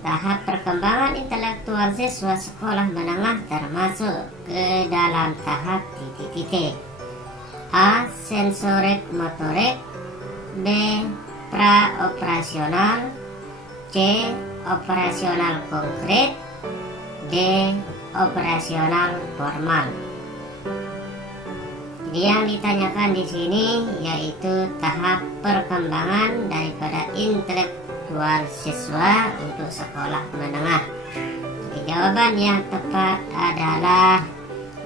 tahap perkembangan intelektual siswa sekolah menengah termasuk ke dalam tahap titik-titik. A. Sensorik motorik. B. Praoperasional. C. Operasional konkret. D. Operasional formal. Jadi yang ditanyakan di sini yaitu tahap perkembangan daripada intelektual siswa untuk sekolah menengah. Jadi jawaban yang tepat adalah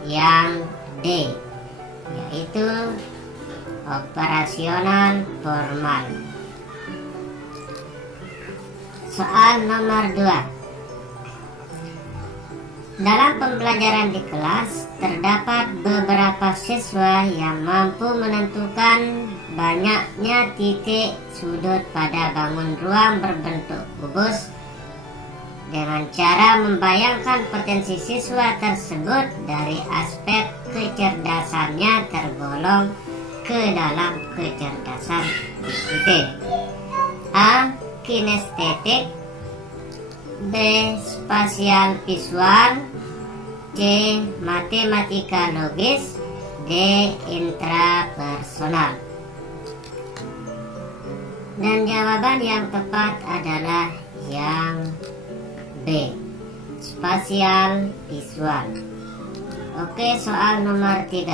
yang D, yaitu operasional formal. Soal nomor 2. Dalam pembelajaran di kelas, terdapat beberapa siswa yang mampu menentukan banyaknya titik sudut pada bangun ruang berbentuk kubus dengan cara membayangkan potensi siswa tersebut dari aspek kecerdasannya tergolong ke dalam kecerdasan titik. A. Kinestetik. B. Spasial visual. C. Matematika logis. D. Intrapersonal. Dan jawaban yang tepat adalah yang B, spasial visual. Oke, soal nomor 3.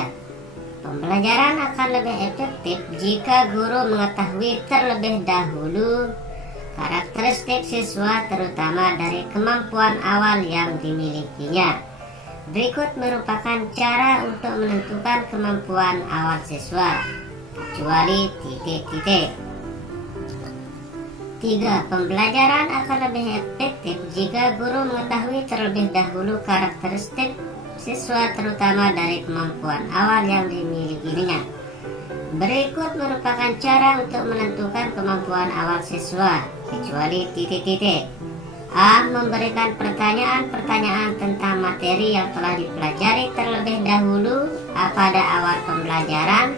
Pembelajaran akan lebih efektif jika guru mengetahui terlebih dahulu karakteristik siswa, terutama dari kemampuan awal yang dimilikinya. Berikut merupakan cara untuk menentukan kemampuan awal siswa, kecuali titik-titik. 3. Pembelajaran akan lebih efektif jika guru mengetahui terlebih dahulu karakteristik siswa, terutama dari kemampuan awal yang dimilikinya. Berikut merupakan cara untuk menentukan kemampuan awal siswa, kecuali titik-titik. A. Memberikan pertanyaan-pertanyaan tentang materi yang telah dipelajari terlebih dahulu pada awal pembelajaran.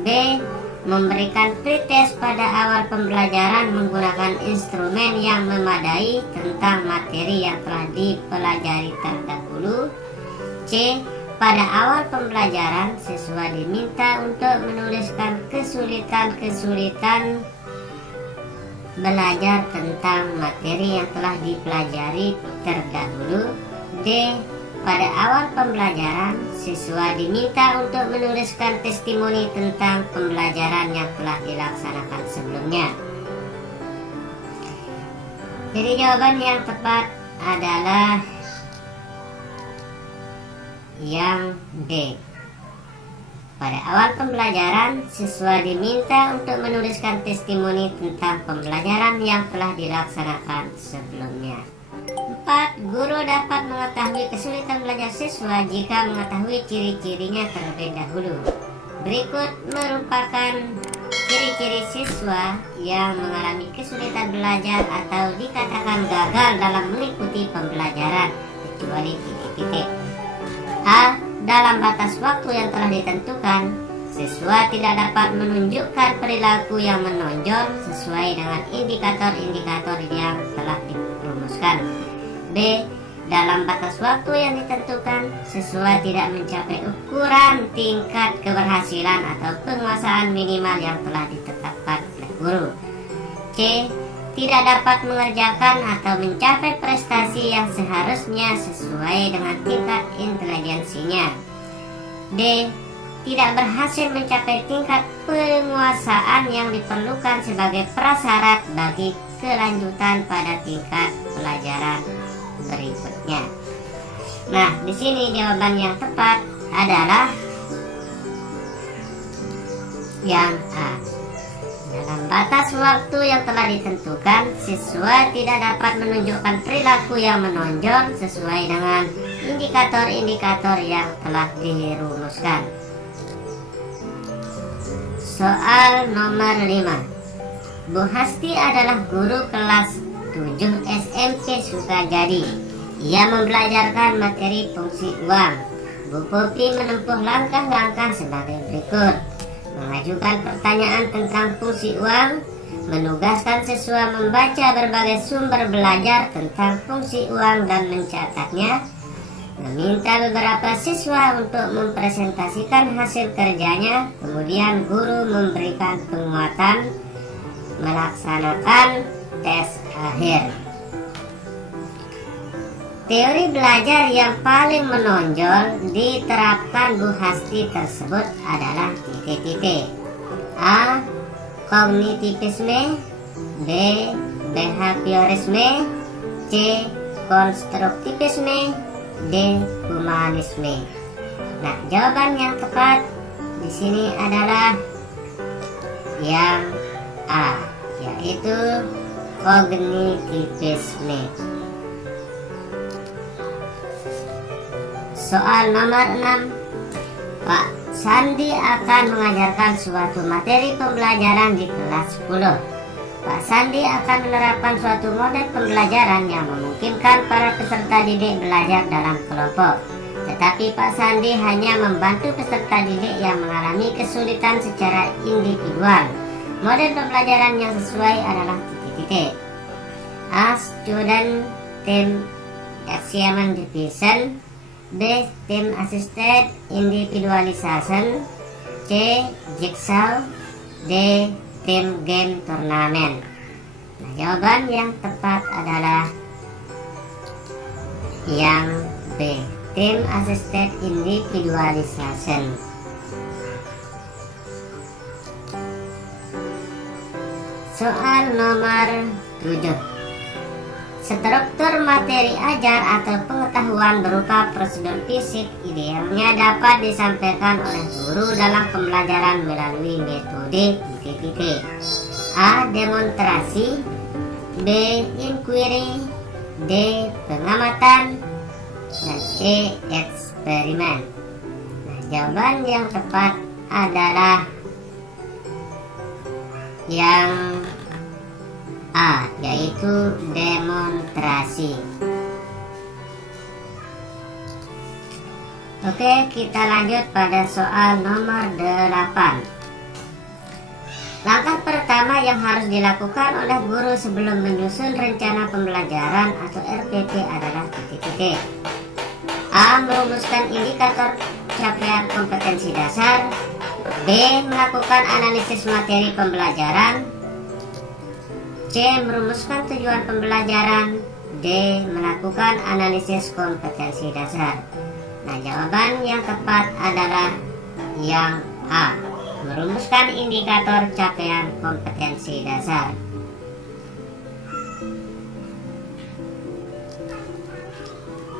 B. Memberikan pretest pada awal pembelajaran menggunakan instrumen yang memadai tentang materi yang telah dipelajari terdahulu. C. Pada awal pembelajaran, siswa diminta untuk menuliskan kesulitan-kesulitan belajar tentang materi yang telah dipelajari terdahulu. D. Pada awal pembelajaran, siswa diminta untuk menuliskan testimoni tentang pembelajaran yang telah dilaksanakan sebelumnya. Jadi jawaban yang tepat adalah yang D. Pada awal pembelajaran, siswa diminta untuk menuliskan testimoni tentang pembelajaran yang telah dilaksanakan sebelumnya. 4. Guru dapat mengetahui kesulitan belajar siswa jika mengetahui ciri-cirinya terlebih dahulu. Berikut merupakan ciri-ciri siswa yang mengalami kesulitan belajar atau dikatakan gagal dalam mengikuti pembelajaran, kecuali titik-titik. A. Dalam batas waktu yang telah ditentukan, siswa tidak dapat menunjukkan perilaku yang menonjol sesuai dengan indikator-indikator yang telah dirumuskan. B. Dalam batas waktu yang ditentukan, siswa tidak mencapai ukuran tingkat keberhasilan atau penguasaan minimal yang telah ditetapkan oleh guru. C. Tidak dapat mengerjakan atau mencapai prestasi yang seharusnya sesuai dengan tingkat intelijensinya. D. Tidak berhasil mencapai tingkat penguasaan yang diperlukan sebagai prasyarat bagi kelanjutan pada tingkat pelajaran berikutnya. Nah, di sini jawaban yang tepat adalah yang A. Dalam batas waktu yang telah ditentukan, siswa tidak dapat menunjukkan perilaku yang menonjol sesuai dengan indikator-indikator yang telah dirumuskan. Soal nomor 5. Bu Hasti adalah guru kelas 7 SMP Sukajadi. Ia membelajarkan materi fungsi uang. Bu Popi menempuh langkah-langkah sebagai berikut: mengajukan pertanyaan tentang fungsi uang, menugaskan siswa membaca berbagai sumber belajar tentang fungsi uang dan mencatatnya, meminta beberapa siswa untuk mempresentasikan hasil kerjanya, kemudian guru memberikan penguatan, melaksanakan tes akhir. Teori belajar yang paling menonjol diterapkan Bu Hasti tersebut adalah titik-titik. A. Kognitivisme, B. Behaviorisme, C. Konstruktivisme, D. Humanisme. Nah, jawaban yang tepat di sini adalah yang A, yaitu kognitivisme. Soal nomor 6. Pak Sandi akan mengajarkan suatu materi pembelajaran di kelas 10. Pak Sandi akan menerapkan suatu model pembelajaran yang memungkinkan para peserta didik belajar dalam kelompok. Tetapi Pak Sandi hanya membantu peserta didik yang mengalami kesulitan secara individual. Model pembelajaran yang sesuai adalah titik-titik. A. Student Team Assignment Division, B. Team Assisted Individualization, C. Jigsaw, D. Team Game Tournament. Nah, jawaban yang tepat adalah yang B, Team Assisted Individualization. Soal nomor 7. Struktur materi ajar atau pengetahuan berupa prosedur fisik idealnya dapat disampaikan oleh guru dalam pembelajaran melalui metode titik-titik. A. Demonstrasi, B. Inquiry, D. Pengamatan, dan E. Eksperimen. Nah, jawaban yang tepat adalah yang A, yaitu demonstrasi. Oke, kita lanjut pada soal nomor 8. Langkah pertama yang harus dilakukan oleh guru sebelum menyusun rencana pembelajaran atau RPP adalah titik-titik. A. Merumuskan indikator capaian kompetensi dasar, B. Melakukan analisis materi pembelajaran, C. Merumuskan tujuan pembelajaran, D. Melakukan analisis kompetensi dasar. Nah, jawaban yang tepat adalah yang A. Merumuskan indikator capaian kompetensi dasar.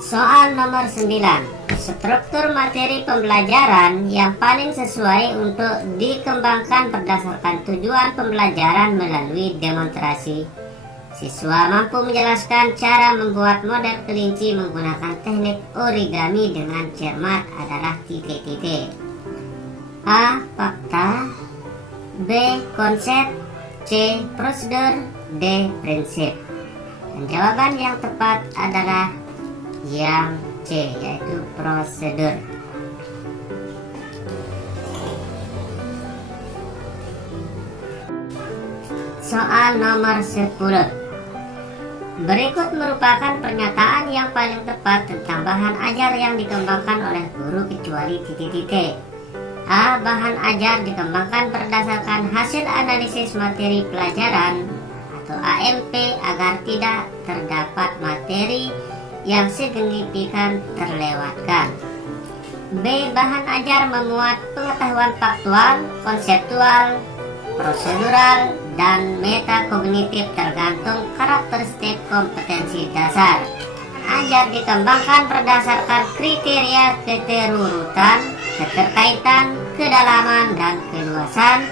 Soal nomor 9. Struktur materi pembelajaran yang paling sesuai untuk dikembangkan berdasarkan tujuan pembelajaran melalui demonstrasi. Siswa mampu menjelaskan cara membuat model kelinci menggunakan teknik origami dengan cermat adalah titik-titik. A. Fakta, B. Konsep, C. Prosedur, D. Prinsip. Dan jawaban yang tepat adalah yang C, yaitu prosedur. Soal nomor 10. Berikut merupakan pernyataan yang paling tepat tentang bahan ajar yang dikembangkan oleh guru kecuali titik-titik. A. Bahan ajar dikembangkan berdasarkan hasil analisis materi pelajaran atau AMP agar tidak terdapat materi yang signifikan terlewatkan. B. Bahan ajar memuat pengetahuan faktual, konseptual, prosedural, dan metakognitif tergantung karakteristik kompetensi dasar. Ajar dikembangkan berdasarkan kriteria keterurutan, keterkaitan, kedalaman, dan keluasan.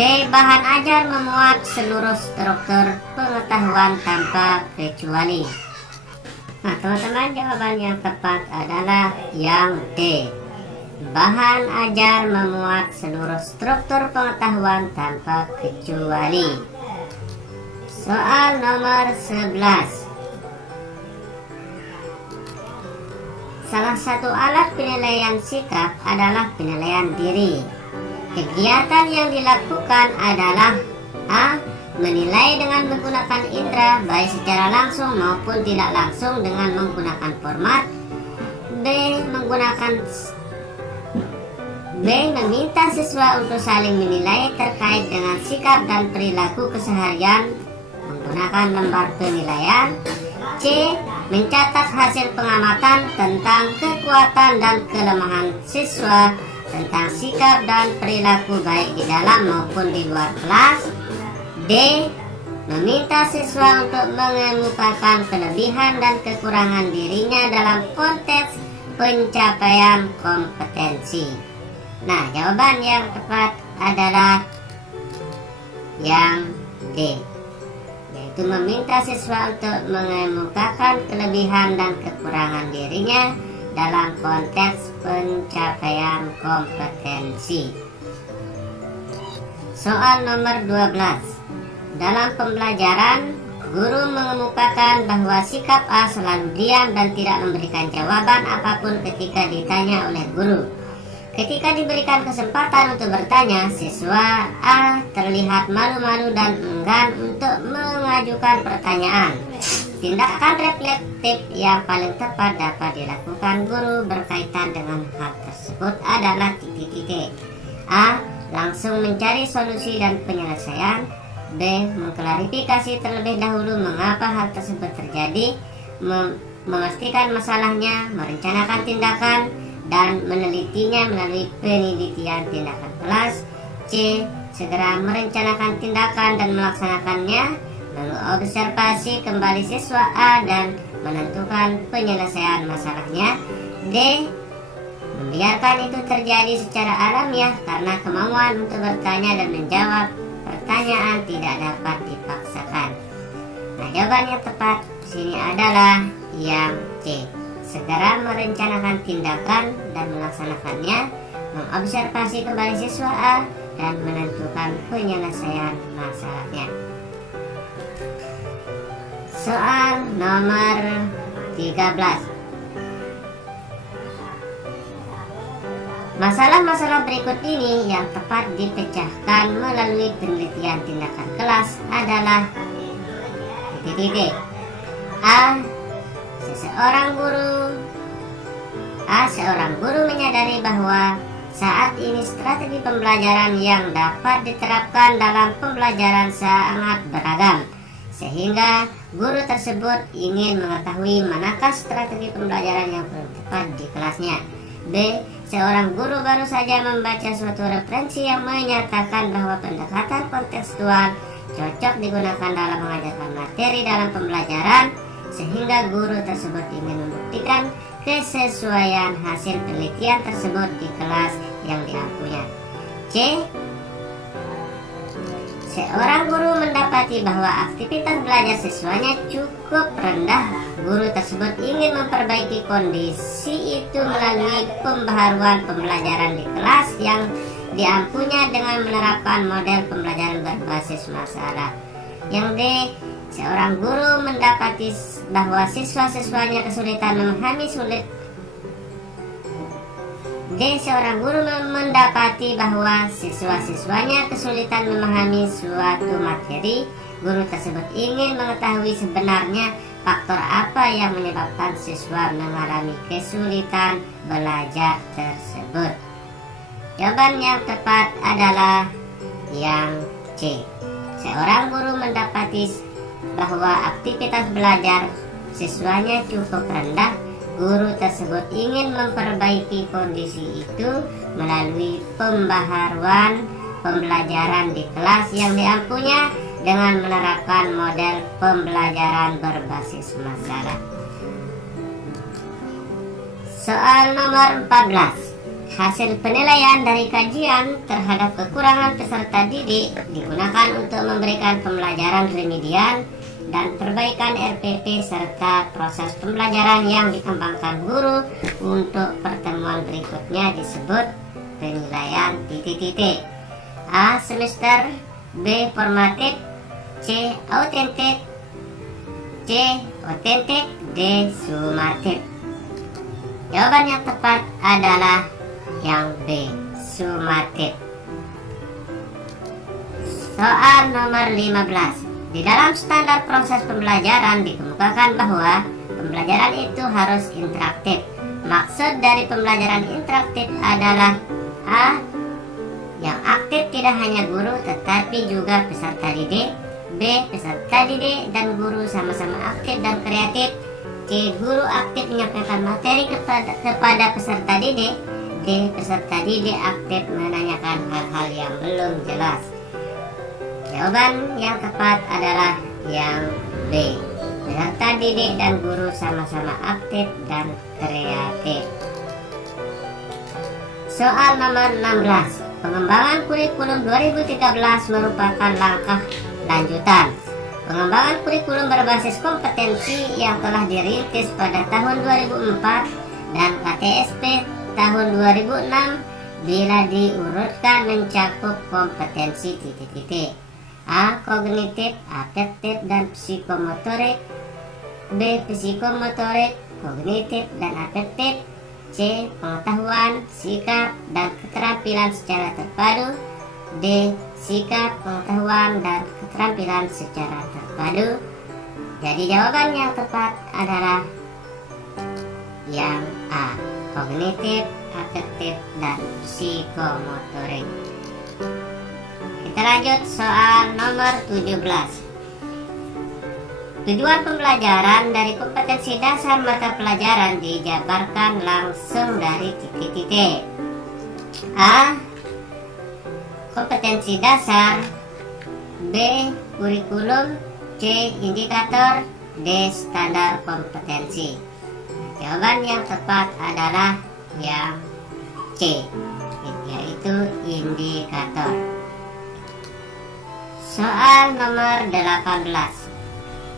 D. Bahan ajar memuat seluruh struktur pengetahuan tanpa kecuali. Nah, teman-teman, jawaban yang tepat adalah yang D. Bahan ajar memuat seluruh struktur pengetahuan tanpa kecuali. Soal nomor 11. Salah satu alat penilaian sikap adalah penilaian diri. Kegiatan yang dilakukan adalah A. menilai dengan menggunakan indera baik secara langsung maupun tidak langsung dengan menggunakan format. B. Meminta siswa untuk saling menilai terkait dengan sikap dan perilaku keseharian menggunakan lembar penilaian. C. Mencatat hasil pengamatan tentang kekuatan dan kelemahan siswa tentang sikap dan perilaku baik di dalam maupun di luar kelas. D. Meminta siswa untuk mengemukakan kelebihan dan kekurangan dirinya dalam konteks pencapaian kompetensi. Nah, jawaban yang tepat adalah yang D, yaitu meminta siswa untuk mengemukakan kelebihan dan kekurangan dirinya dalam konteks pencapaian kompetensi. Soal nomor 12. Dalam pembelajaran, guru mengemukakan bahwa sikap A selalu diam dan tidak memberikan jawaban apapun ketika ditanya oleh guru. Ketika diberikan kesempatan untuk bertanya, siswa A terlihat malu-malu dan enggan untuk mengajukan pertanyaan. Tindakan reflektif yang paling tepat dapat dilakukan guru berkaitan dengan hal tersebut adalah titik-titik. A. Langsung mencari solusi dan penyelesaian. B. Mengklarifikasi terlebih dahulu mengapa hal tersebut terjadi, memastikan masalahnya, merencanakan tindakan, dan menelitinya melalui penelitian tindakan kelas. C. Segera merencanakan tindakan dan melaksanakannya, mengobservasi kembali siswa A dan menentukan penyelesaian masalahnya. D. Membiarkan itu terjadi secara alamiah karena kemauan untuk bertanya dan menjawab pertanyaan tidak dapat dipaksakan. Nah, jawaban yang tepat di sini adalah yang C. Segera merencanakan tindakan dan melaksanakannya, mengobservasi kembali siswa A dan menentukan penyelesaian masalahnya. Soal nomor 13. Masalah-masalah berikut ini yang tepat dipecahkan melalui penelitian tindakan kelas adalah titik-titik. A. Seorang guru menyadari bahwa saat ini strategi pembelajaran yang dapat diterapkan dalam pembelajaran sangat beragam, sehingga guru tersebut ingin mengetahui manakah strategi pembelajaran yang paling tepat di kelasnya. B. Seorang guru baru saja membaca suatu referensi yang menyatakan bahwa pendekatan kontekstual cocok digunakan dalam mengajarkan materi dalam pembelajaran, sehingga guru tersebut ingin membuktikan kesesuaian hasil penelitian tersebut di kelas yang diampunya. C. Seorang guru mendapati bahwa aktivitas belajar siswanya cukup rendah. Guru tersebut ingin memperbaiki kondisi itu melalui pembaharuan pembelajaran di kelas yang diampunya dengan menerapkan model pembelajaran berbasis masalah. Yang D. Seorang guru mendapati bahwa siswa-siswanya kesulitan memahami Seorang guru mendapati bahwa siswa-siswanya kesulitan memahami suatu materi. Guru tersebut ingin mengetahui sebenarnya faktor apa yang menyebabkan siswa mengalami kesulitan belajar tersebut. Jawaban yang tepat adalah yang C. Seorang guru mendapati bahwa aktivitas belajar siswanya cukup rendah. Guru tersebut ingin memperbaiki kondisi itu melalui pembaharuan pembelajaran di kelas yang diampunya dengan menerapkan model pembelajaran berbasis masalah. Soal nomor 14. Hasil penilaian dari kajian terhadap kekurangan peserta didik digunakan untuk memberikan pembelajaran remedian dan perbaikan RPP serta proses pembelajaran yang dikembangkan guru untuk pertemuan berikutnya disebut penilaian titik-titik. A. Semester. B. Formatif. C. Autentik. C. Otentik. D. Sumatif. Jawaban yang tepat adalah yang B. Sumatif. Soal nomor 15. Di dalam standar proses pembelajaran dikemukakan bahwa pembelajaran itu harus interaktif. Maksud dari pembelajaran interaktif adalah A. Yang aktif tidak hanya guru tetapi juga peserta didik. B. Peserta didik dan guru sama-sama aktif dan kreatif. C. Guru aktif menyampaikan materi kepada peserta didik. D. Peserta didik aktif menanyakan hal-hal yang belum jelas. Jawaban yang tepat adalah yang B. Peserta didik dan guru sama-sama aktif dan kreatif. Soal nomor 16. Pengembangan kurikulum 2013 merupakan langkah lanjutan. Pengembangan kurikulum berbasis kompetensi yang telah dirintis pada tahun 2004 dan KTSP tahun 2006 bila diurutkan mencakup kompetensi titik-titik. A. Kognitif, afektif, dan psikomotorik. B. Psikomotorik, kognitif, dan afektif. C. Pengetahuan, sikap, dan keterampilan secara terpadu. D. Sikap, pengetahuan, dan keterampilan secara terpadu. Jadi jawaban yang tepat adalah yang A. Kognitif, afektif, dan psikomotorik. Kita lanjut soal nomor 17. Tujuan pembelajaran dari kompetensi dasar mata pelajaran dijabarkan langsung dari titik-titik. A. Kompetensi dasar. B. Kurikulum. C. Indikator. D. Standar kompetensi. Jawaban yang tepat adalah yang C, yaitu indikator. Soal nomor 18.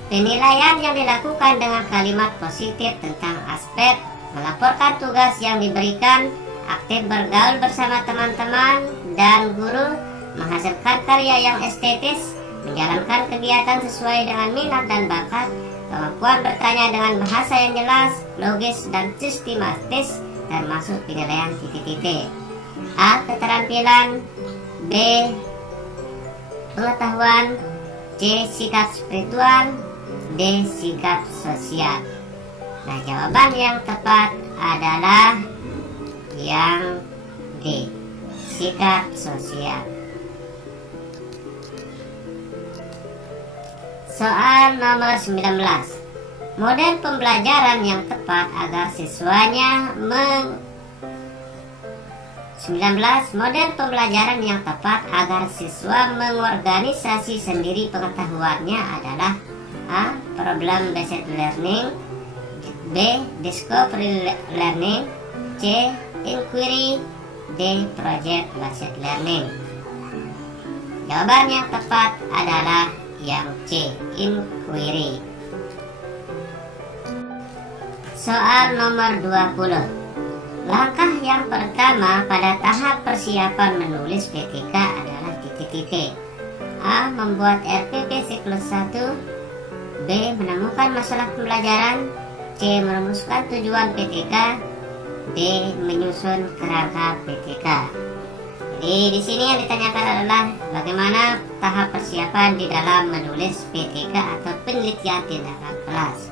Penilaian yang dilakukan dengan kalimat positif tentang aspek melaporkan tugas yang diberikan, aktif bergaul bersama teman-teman dan guru, menghasilkan karya yang estetis, menjalankan kegiatan sesuai dengan minat dan bakat, kemampuan bertanya dengan bahasa yang jelas, logis, dan sistematis, termasuk penilaian titik-titik. A. Keterampilan. B. Pengetahuan. C. Sikap spiritual. D. Sikap sosial. Nah, jawaban yang tepat adalah yang D. Sikap sosial. Soal nomor 19. Model pembelajaran yang tepat agar siswanya 19. Model pembelajaran yang tepat agar siswa mengorganisasi sendiri pengetahuannya adalah A. Problem based learning. B. Discovery learning. C. Inquiry. D. Project based learning. Jawaban yang tepat adalah yang C. Inquiry. Soal nomor 20. Langkah yang pertama pada tahap persiapan menulis PTK adalah titik-titik. A. Membuat RPP siklus 1. B. Menemukan masalah pembelajaran. C. Merumuskan tujuan PTK. D. Menyusun kerangka PTK. Jadi di sini yang ditanyakan adalah bagaimana tahap persiapan di dalam menulis PTK atau penelitian tindakan kelas.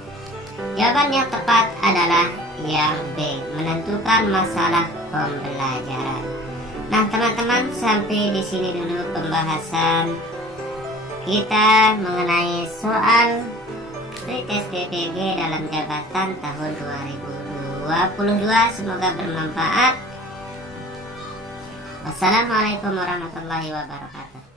Jawaban yang tepat adalah yang B. Menentukan masalah pembelajaran. Nah, teman-teman, sampai di sini dulu pembahasan kita mengenai soal pretest PPG dalam jabatan tahun 2022. Semoga bermanfaat. Wassalamualaikum warahmatullahi wabarakatuh.